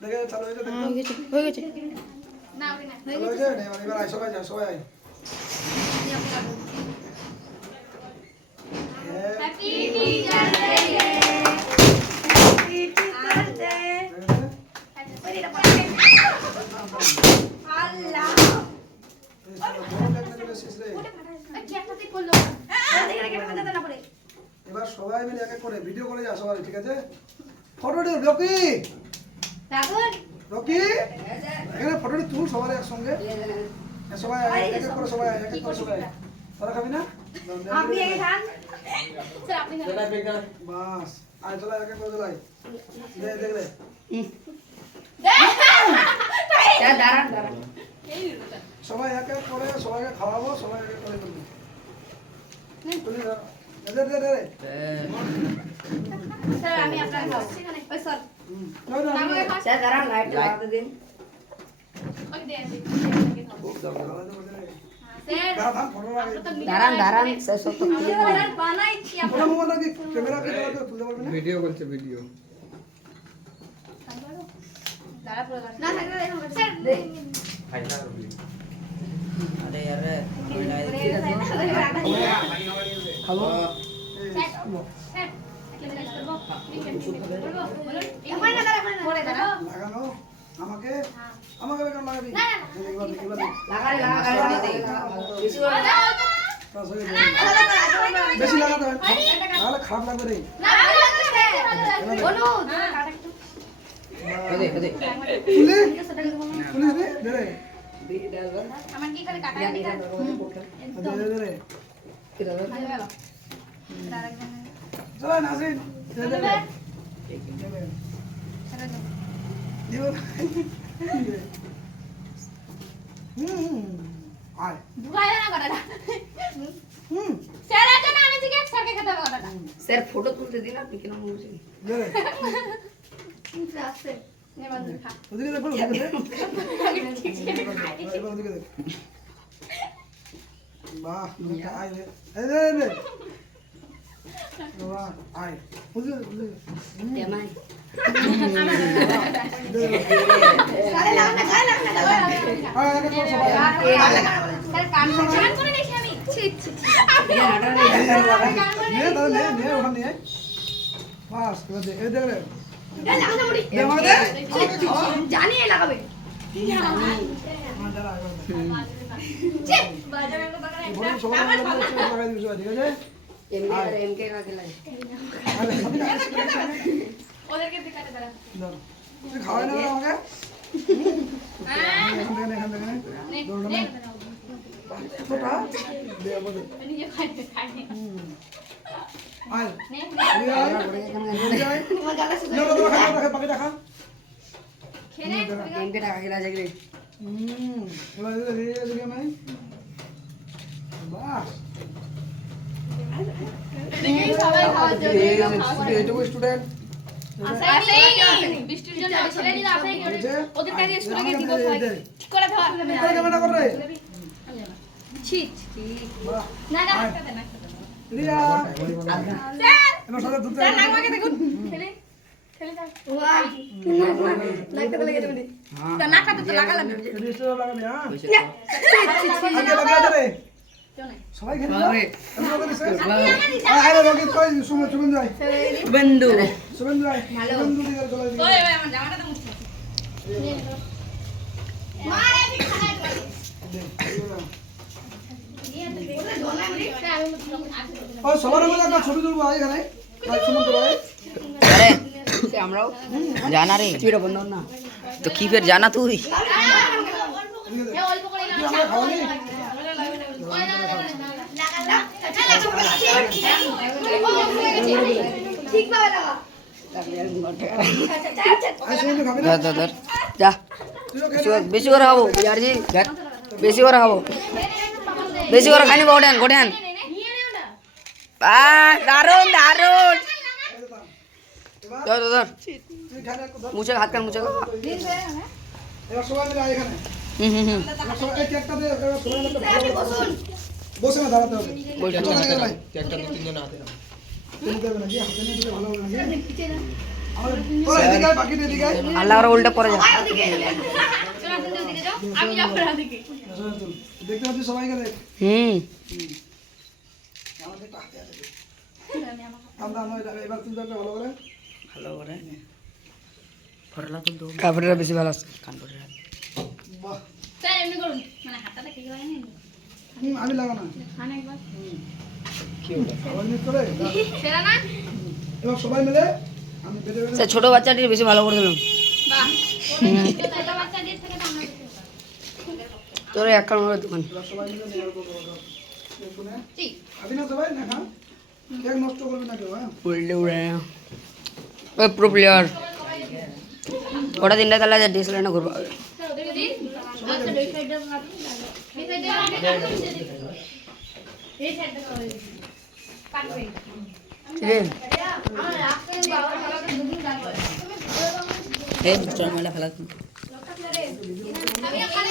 দেখে চালু হয়েছে দেখো হয়ে গেছে না ওকে না চালু হয়েছে এবার আয় সবাই যা সবাই আয় হ্যাপি টিচার্স ডে আল্লাহ এবার সবাই মিলে এক এক করে ভিডিও করে যা সবাই ঠিক আছে ফটোটি রকি রকি এখানে ফটোটি তুল সবার একসঙ্গে সবাই এক এক করে সবাই এক এক করে সবাই তোরা খাবি না আপনি আগে খান স্যার আপনি খান বাস আয় চলা এক এক করে চলাই দে দেখ রে দাঁড়ান দাঁড়ান সবাই এক এক করে সবাইকে খাওয়াবো সবাই এক এক করে করবো তুলি ধর দে দে দে স্যার আমি আপনাকে খাওয়াচ্ছি ওই স্যার স্যার দাঁড়ান লাইট লাগাতে দিন ওই দে খুব দারুণ স্যার দাঁড়ান দাঁড়ান স্যার সব তো স্যার বানাইছি ফটো মোবাইল কি ক্যামেরা কি তুলতে পারবি না ভিডিও করছে ভিডিও দাঁড়া পুরো না থাকলে দেখো স্যার আরে আরে খাবো স্যার ক্যামেরা করব বলবো বলুন এখন না দাঁড়া পরে দাঁড়া লাগানো আমাকে আমাকে কেন লাগাবি না, না, এবার লাগালে বেশি করে বেশি লাগাতে হবে তাহলে খারাপ লাগবে রে না বলুন দে দে তুলে তুলে দে দে রে আমার কি করে কাটা দিই দে দে রে চলো নাসিন দে দে রে দিব আয় ঢুকাই না কাটাটা হুম স্যার আছে না আমি জিজ্ঞেস স্যারকে খেতে হবে কাটাটা স্যার ফটো তুলতে দিন আপনি কেন বলছেন দে রে স্যার আছে নে বন্ধু খা ওদিকে দেখো ওদিকে দেখ এবার ওদিকে দেখ বাহ আয় রে এই দে দে বাহ আয় ওদিকে ওদিকে তেমাই গালে লাগ না আয় এক এক করে সবাই স্যার কান করে দেখি আমি ছি ছি আপনি কান করে নে তাহলে নে নে ওখানে নিয়ে বাস এবার দে এই দেখ রে লাগাতে মুড়ি দে আমাকে দে আমাকে খাওয়া জানি লাগাবে আমার দ্বারা এবার ছি বাজারে কো বাগানে বড় সবাই লাগাই দিবি সবাই ঠিক আছে এমকে কাকে লাগে আরে ওদেরকে দিকাতে দাঁড়া ধর তুই খাওয়াই না আমাকে এখান থেকে নে দৌড় নে না ছোটা দে আবার দে নিজে খাই খাই আয় নে তুই আয় তুই আয় না না রাখা বাকি রাখা খেলে এমকে টাকা খেলা যাগলে এবার দে দে আমি বাহ এই সবাই খাওয়ার জন্য এইটুকু স্টুডেন্ট আসেনি বৃষ্টির জন্য ছেড়ে দিলে আসেনি ওদের কাছে স্কুলে গিয়ে দিব ভাই ঠিক করে ধর ক্যামেরা কর রে ছি বাহ না না খাতে না রিয়া স্যার এবার সাথে দুধ স্যার নাকমাকে দেখুন খেলে খেলে দাও ওয়াও নাকটা লেগে যাবে তা নাকটা তো লাগালাম রেজিস্টার লাগাবি হ্যাঁ ছি ছি আগে লাগিয়ে দে রে চলে সবাই খেলে দাও আরে রকি কই সুমন যাই বন্ধু সুমন যাই সুমন দিকে চলে দিই ওই ভাই আমার জামাটা তো মুছছি মারে কি খাই ও সবার মধ্যে একটা ছবি তুলবো এখানে আর সুমন তো ভাই अरे আমরাও जाना रे ভিডিও বন্ধ না तो की फिर जाना तू ही অল্প করে তুই আমরা খাওয়ানি ঠিক ভাবে লাগা আই সুমন খাবি না धर धर धर जा তুইও খেয়ে बेसी कर खाबो यार जी बेसी कर खाबो बेसी कर खानी गोडेन गोडेन आ दारुन दारुन धर धर তুই খানে मुझे हाथ कर मुझे এবার সবাই মিলে আয় এখানে এবার সবাই এই কেকটা দে এবার সবাই মিলে ভালো করে বসে না দাঁড়াতে হবে বসে চলে গেলে ভাই একটা দু তিনজন হাতে নাও তুই দেবে না কি হাতে নিয়ে দিলে ভালো হবে না তোরা এদিকে আয়, বাকিটা এদিকে আয়। আল্লাহ ওরা উল্টে পড়ে যা চলো আসুন ওদিকে যাও আমি যাবো ওদিকে দেখতে পাচ্ছি সবাইকে দেখ। হুম আমাদের একটা হাতে আছে। আমরা এবার তুলতে একটা ভালো করে। ভালো করে কাপড়টা বেশি ভালো আছে কানপুরের বাহ। স্যার এমনি করুন মানে হাতটা কি হয় না আমি লাগা না। মানে একবার আবার নিয়ে করে। সেরা না এবার সবাই মিলে আমি বেঁধে বেঁধে সে ছোট বাচ্চাটির বেশি ভালো করে দিলাম বাহ ওটা বাচ্চা দিয়ে থেকে আমরা তোর এক কারণ দোকান এবার সবাই মিলে নেওয়ার করবো। শুনে ঠিক খাবি না সবাই না খা? কেক নষ্ট করবি না কেউ, হ্যাঁ? উল্টে উড়ে ওই প্রো প্লেয়ার ওটা দিনটা তাহলে ডিস লাইনে ঘুরবো স্যার ওদিকে দিন আচ্ছা দুই সাইডে মারুন দুই সাইডে এই সাইডে করে কাটবেন রে আমার রাস্তায় বাবা আমাকে দুদিন লাগবে এই চল মেলা ফেলা আমি এখানে